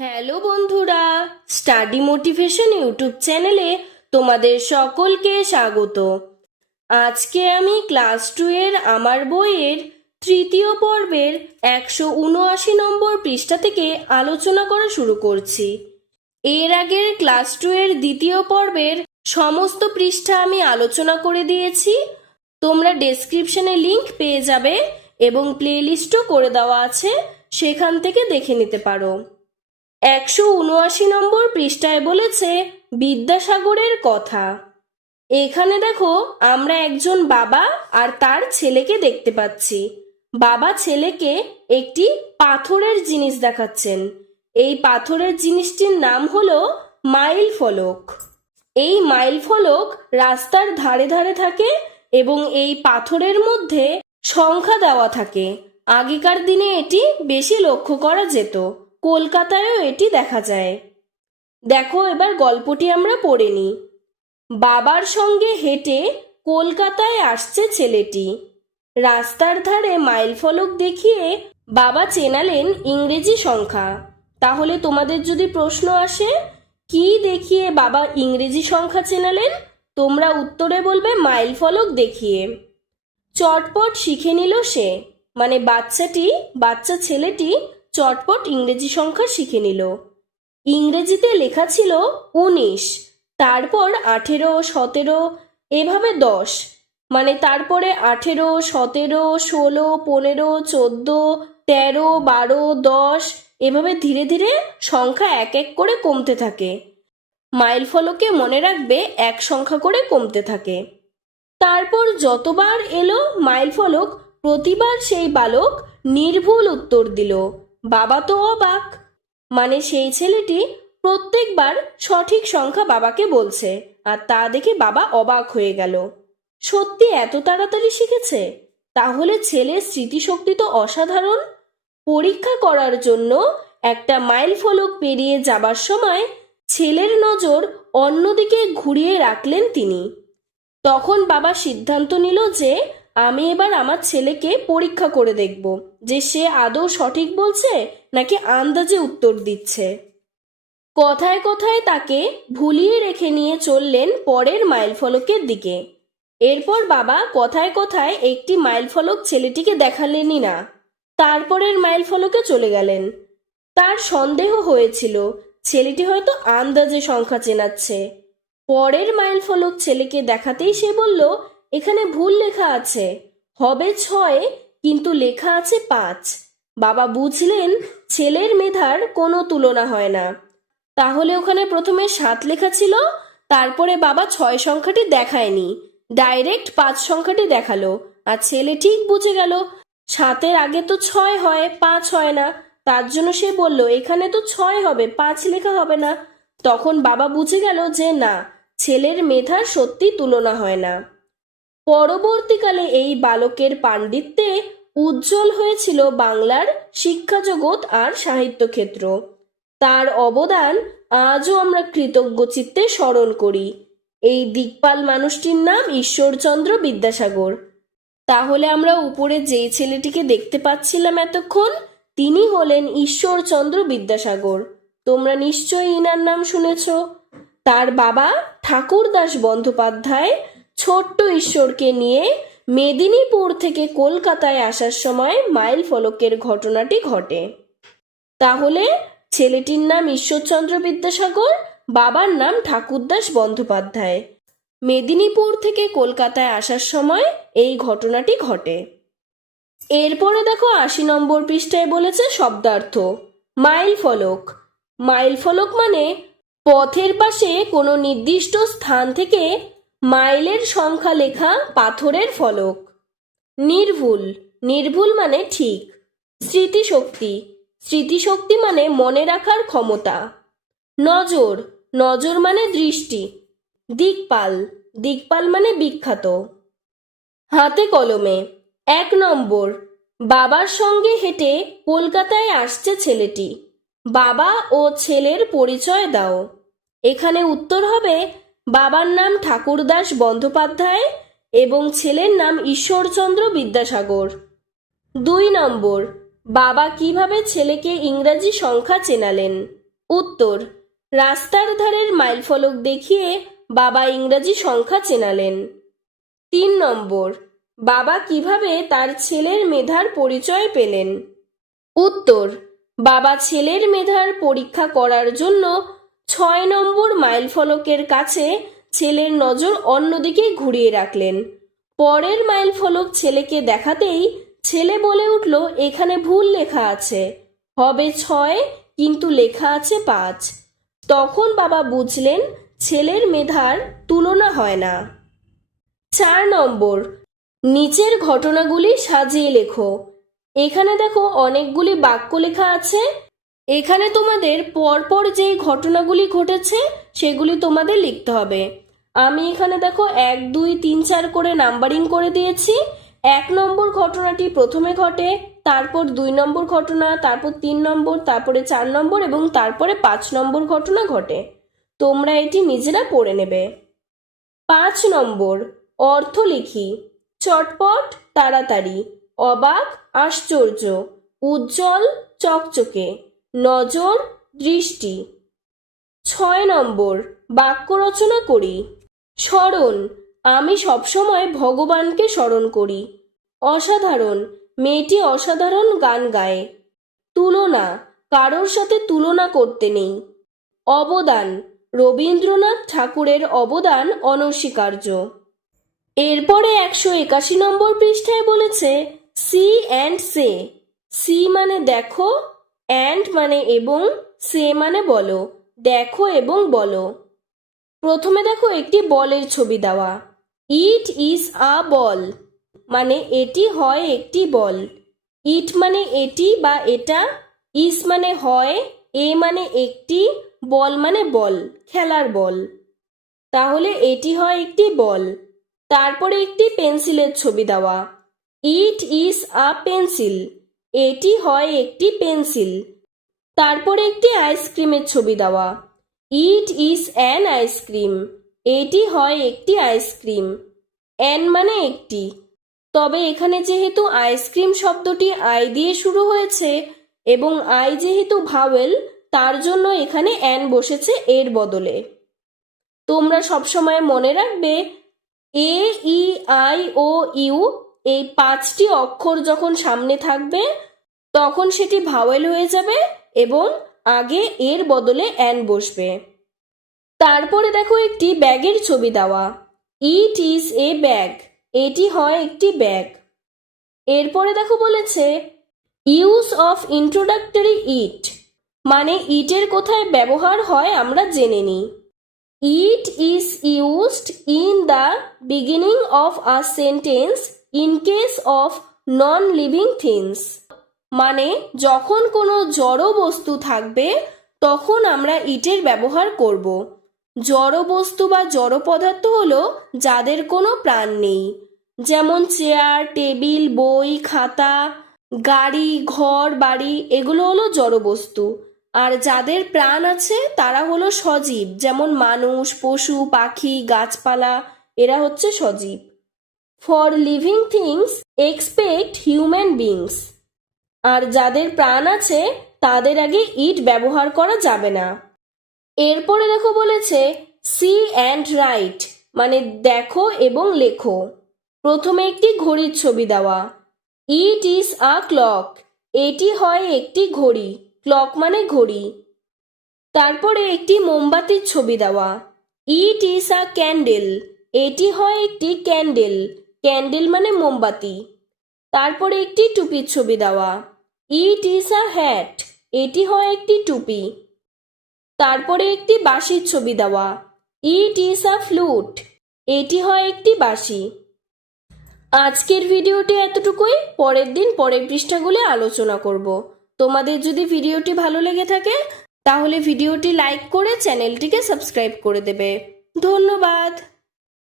Hello বন্ধুরা, study motivation YouTube চ্যানেলে তোমাদের সকলকে স্বাগত। আজকে আমি ক্লাস টু এর আমার বইয়ের তৃতীয় পর্বের একশো উনআশি নম্বর পৃষ্ঠা থেকে আলোচনা করা শুরু করছি। এর আগের ক্লাস টু এর দ্বিতীয় পর্বের সমস্ত পৃষ্ঠা আমি আলোচনা করে দিয়েছি। তোমরা ডেসক্রিপশনে লিংক পেয়ে যাবে এবং প্লেলিস্টও করে দেওয়া আছে, সেখান থেকে দেখে নিতে পারো। একশো উনআশি নম্বর পৃষ্ঠায় বলেছে বিদ্যাসাগরের কথা। এখানে দেখো, আমরা একজন বাবা আর তার ছেলেকে দেখতে পাচ্ছি। বাবা ছেলেকে একটি পাথরের জিনিস দেখাচ্ছেন। এই পাথরের জিনিসটির নাম হলো মাইল ফলক। এই মাইল ফলক রাস্তার ধারে ধারে থাকে এবং এই পাথরের মধ্যে সংখ্যা দেওয়া থাকে। আগেকার দিনে এটি বেশি লক্ষ্য করা যেত। কলকাতায়ও এটি দেখা যায়। দেখো এবার গল্পটি আমরা পড়ে নিই। বাবার সঙ্গে হেঁটে কলকাতায় আসছে ছেলেটি। রাস্তার ধারে মাইল ফলক দেখিয়ে বাবা চেনালেন ইংরেজি সংখ্যা। তাহলে তোমাদের যদি প্রশ্ন আসে, কি দেখিয়ে বাবা ইংরেজি সংখ্যা চেনালেন? তোমরা উত্তরে বলবে মাইল ফলক দেখিয়ে। চটপট শিখে নিল সে। মানে বাচ্চাটি, বাচ্চা ছেলেটি চটপট ইংরেজি সংখ্যা শিখে নিল। ইংরেজিতে লেখা ছিল উনিশ, তারপর আঠেরো, সতেরো, এভাবে দশ মানে তারপরে আঠেরো, সতেরো, ষোলো, পনেরো, চোদ্দ, তেরো, বারো, দশ, এভাবে ধীরে ধীরে সংখ্যা এক এক করে কমতে থাকে। মাইল ফলকে মনে রাখবে এক সংখ্যা করে কমতে থাকে। তারপর যতবার এলো মাইল ফলক, প্রতিবার সেই বালক নির্ভুল উত্তর দিল। বাবা তো অবাক। মানে সেই ছেলেটি প্রত্যেকবার সঠিক সংখ্যা বাবাকে বলছে, আর তা দেখে বাবা অবাক হয়ে গেল। সত্যি এত তাড়াতাড়ি শিখেছে? তাহলে ছেলের স্মৃতিশক্তি তো অসাধারণ। পরীক্ষা করার জন্য একটা মাইল ফলক পেরিয়ে যাবার সময় ছেলের নজর অন্যদিকে ঘুরিয়ে রাখলেন তিনি। তখন বাবা সিদ্ধান্ত নিল যে আমি এবার আমার ছেলেকে পরীক্ষা করে দেখব, যে সে আদৌ সঠিক বলছে নাকি আন্দাজে উত্তর দিচ্ছে। কথায় কথায় তাকে ভুলিয়ে রেখে নিয়ে চললেন পরের মাইল ফলকের দিকে। এরপর বাবা কথায় কথায় একটি মাইল ফলক ছেলেটিকে দেখালেনই না, তারপরের মাইল ফলকে চলে গেলেন। তার সন্দেহ হয়েছিল, ছেলেটি হয়তো আন্দাজে সংখ্যা চেনাচ্ছে। পরের মাইল ফলক ছেলেকে দেখাতেই সে বলল এখানে ভুল লেখা আছে। হবে ছয়, কিন্তু লেখা আছে পাঁচ। বাবা বুঝলেন ছেলের মেধার কোনো তুলনা হয় না। তাহলে ওখানে প্রথমে সাত লেখা ছিল, তারপরে বাবা ছয় সংখ্যাটি দেখায়নি। ডাইরেক্ট পাঁচ সংখ্যাটি দেখাল। আর ছেলে ঠিক বুঝে গেল, সাতের আগে তো ছয় হয়, পাঁচ হয় না। তার জন্য সে বলল, এখানে তো ছয় হবে, পাঁচ লেখা হবে না। তখন বাবা বুঝে গেল যে না, ছেলের মেধার সত্যি তুলনা হয় না। পরবর্তীকালে এই বালকের পাণ্ডিত্যে উজ্জ্বল হয়েছিল বাংলার শিক্ষা জগৎ আর সাহিত্য ক্ষেত্র তার অবদান আজও আমরা কৃতজ্ঞ চিত্তে স্মরণ করি। এই দিকপাল মানুষটির নাম ঈশ্বরচন্দ্র বিদ্যাসাগর। তাহলে আমরা উপরে যেই ছেলেটিকে দেখতে পাচ্ছিলাম এতক্ষণ, তিনি হলেন ঈশ্বরচন্দ্র বিদ্যাসাগর। তোমরা নিশ্চয়ই ইনার নাম শুনেছ। তার বাবা ঠাকুরদাস বন্দ্যোপাধ্যায় ছোট্ট ঈশ্বরকে নিয়ে মেদিনীপুর থেকে কলকাতায় আসার সময় মাইল ফলকের ঘটনাটি ঘটে। তাহলে ছেলেটির নাম ঈশ্বরচন্দ্র বিদ্যাসাগর, বাবার নাম ঠাকুরদাস বন্দ্যোপাধ্যায়। মেদিনীপুর থেকে কলকাতায় আসার সময় এই ঘটনাটি ঘটে। এরপরে দেখো আশি নম্বর পৃষ্ঠায় বলেছে শব্দার্থ, মাইল ফলক। মাইল ফলক মানে পথের পাশে কোনো নির্দিষ্ট স্থান থেকে মাইলের সংখ্যা লেখা পাথরের ফলক। নির্ভুল। নির্ভুল মানে ঠিক। স্মৃতিশক্তি। স্মৃতিশক্তি মানে মনে রাখার ক্ষমতা। নজর। নজর মানে দৃষ্টি। দিকপাল। দিকপাল মানে বিখ্যাত। হাতে কলমে। এক নম্বর। বাবার সঙ্গে হেঁটে কলকাতায় আসছে ছেলেটি। বাবা ও ছেলের পরিচয় দাও। এখানে উত্তর হবে বাবার নাম ঠাকুরদাস বন্দ্যোপাধ্যায় এবং ছেলের নাম ঈশ্বরচন্দ্র বিদ্যাসাগর। দুই নম্বর, বাবা কীভাবে ছেলেকে ইংরাজি সংখ্যা চেনালেন? উত্তর, রাস্তার ধারের মাইল ফলক দেখিয়ে বাবা ইংরাজি সংখ্যা চেনালেন। তিন নম্বর, বাবা কীভাবে তার ছেলের মেধার পরিচয় পেলেন? উত্তর, বাবা ছেলের মেধার পরীক্ষা করার জন্য ছয় নম্বর মাইল ফলকের কাছে ছেলের নজর অন্যদিকে ঘুরিয়ে রাখলেন। পরের মাইল ফলক ছেলেকে দেখাতেই ছেলে বলে উঠল, এখানে ভুল লেখা আছে। হবে ছয়, কিন্তু লেখা আছে পাঁচ। তখন বাবা বুঝলেন, ছেলের মেধার তুলনা হয় না। চার নম্বর, নিচের ঘটনাগুলি সাজিয়ে লেখো। এখানে দেখো, অনেকগুলি বাক্য লেখা আছে এখানে তোমাদের পরপর যে ঘটনাগুলি ঘটেছে, সেগুলি তোমাদের লিখতে হবে। আমি এখানে দেখো এক, দুই, তিন, চার করে নাম্বারিং করে দিয়েছি। এক নম্বর ঘটনাটি প্রথমে ঘটে, তারপর দুই নম্বর ঘটনা, তারপর তিন নম্বর, তারপরে চার নম্বর এবং তারপরে পাঁচ নম্বর ঘটনা ঘটে। তোমরা এটি নিজেরা পড়ে নেবে। পাঁচ নম্বর অর্থ লিখি চটপট, তাড়াতাড়ি। অবাক, আশ্চর্য। উজ্জ্বল, চকচকে। নজর, দৃষ্টি। ছয় নম্বর, বাক্য রচনা করি। স্মরণ, আমি সবসময় ভগবানকে স্মরণ করি। অসাধারণ, মেয়েটি অসাধারণ গান গায়। তুলনা, কারোর সাথে তুলনা করতে নেই। অবদান, রবীন্দ্রনাথ ঠাকুরের অবদান অনস্বীকার্য। এরপরে একশো একাশি নম্বর পৃষ্ঠায় বলেছে, সি অ্যান্ড সে। সি মানে দেখো অ্যান্ড মানে এবং, সে মানে বলো, দেখো এবং বলো। প্রথমে দেখো একটি বলের ছবি দেওয়া। It is a ball. মানে এটি হয় একটি বল। ইট মানে এটি বা এটা, ইস মানে হয়, এ মানে একটি, বল মানে বল, খেলার বল। তাহলে এটি হয় একটি বল। তারপরে একটি পেন্সিলের ছবি দেওয়া। It is a pencil. এটি হয় একটি পেন্সিল। তারপরে একটি আইসক্রিমের ছবি দেওয়া। It is an ice cream. এটি হয় একটি আইসক্রিম। অ্যান মানে একটি। তবে এখানে যেহেতু আইসক্রিম শব্দটি আই দিয়ে শুরু হয়েছে এবং আই যেহেতু ভাওয়েল, তার জন্য এখানে অ্যান বসেছে এর বদলে। তোমরা সবসময় মনে রাখবে, এ, ই, আই, ও, ইউ এই পাঁচটি অক্ষর যখন সামনে থাকবে তখন সেটি ভাওয়েল হয়ে যাবে এবং আগে এর বদলে অ্যান বসবে। তারপরে দেখো একটি ব্যাগের ছবি দেওয়া। It is a bag. এটি হয় একটি ব্যাগ। এরপরে দেখো বলেছে, ইউজ অফ ইন্ট্রোডাক্টরি ইট। মানে ইটের কোথায় ব্যবহার হয় আমরা জেনে নিই। It is used in the beginning of a sentence in case of non living things. মানে যখন কোনো জড় বস্তু থাকবে, তখন আমরা ইটের ব্যবহার করব। জড় বস্তু বা জড় পদার্থ হলো যাদের কোনো প্রাণ নেই। যেমন চেয়ার, টেবিল, বই, খাতা, গাড়ি, ঘর, বাড়ি, এগুলো হলো জড় বস্তু। আর যাদের প্রাণ আছে, তারা হলো সজীব। যেমন মানুষ, পশু, পাখি, গাছপালা, এরা হচ্ছে সজীব। For living things except human beings আর যাদের প্রাণ আছে, তাদের আগে ইট ব্যবহার করা যাবে না। এরপরে দেখো বলেছে সি অ্যান্ড রাইট মানে দেখো এবং লেখো। প্রথমে একটি ঘড়ির ছবি দেওয়া। ইট ইজ আ ক্লক এটি হয় একটি ঘড়ি। ক্লক মানে ঘড়ি। তারপরে একটি মোমবাতির ছবি দেওয়া। ইট ইজ আ ক্যান্ডেল এটি হয় একটি ক্যান্ডেল। ক্যান্ডেল মানে মোমবাতি। তারপরে একটি টুপির ছবি দেওয়া। ইট ইজ আ হ্যাট এটি হয় একটি টুপি। তারপরে একটি বাঁশির ছবি দেওয়া। ইট ইজ আ ফ্লুট এটি হয় একটি বাঁশি। আজকের ভিডিওটি এতটুকুই। পরের দিন পরের পৃষ্ঠাগুলি আলোচনা করব। তোমাদের যদি ভিডিওটি ভালো লেগে থাকে, তাহলে ভিডিওটি লাইক করে চ্যানেলটিকে সাবস্ক্রাইব করে দেবে। ধন্যবাদ।